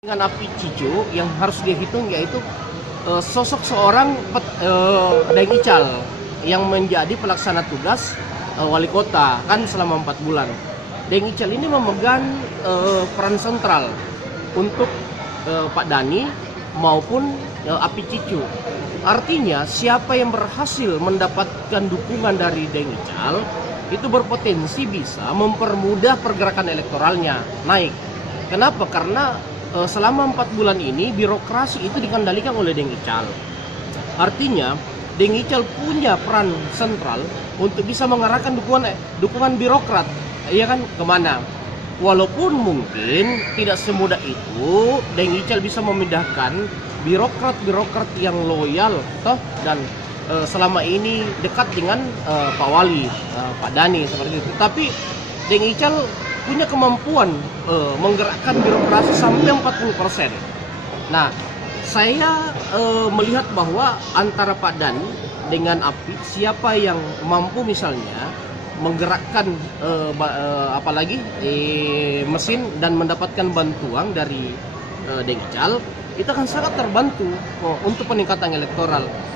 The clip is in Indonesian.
Dengan api Cicu yang harus dia hitung yaitu sosok seorang Daeng Ical yang menjadi pelaksana tugas wali kota kan selama 4 bulan. Daeng Ical ini memegang peran sentral untuk Pak Dhani maupun api Cicu. Artinya siapa yang berhasil mendapatkan dukungan dari Daeng Ical itu berpotensi bisa mempermudah pergerakan elektoralnya naik. Kenapa? Karena selama 4 bulan ini birokrasi itu dikendalikan oleh Daeng Ical. Artinya Daeng Ical punya peran sentral untuk bisa mengarahkan dukungan birokrat, ya kan, kemana. Walaupun mungkin tidak semudah itu Daeng Ical bisa memindahkan birokrat-birokrat yang loyal dan selama ini dekat dengan Pak Wali, Pak Dhani seperti itu. Tapi Daeng Ical punya kemampuan menggerakkan birokrasi sampai 40%. Nah, saya melihat bahwa antara Pak Dhani dengan Api, siapa yang mampu misalnya menggerakkan apalagi mesin dan mendapatkan bantuan dari Daeng Ical, itu akan sangat terbantu untuk peningkatan elektoral.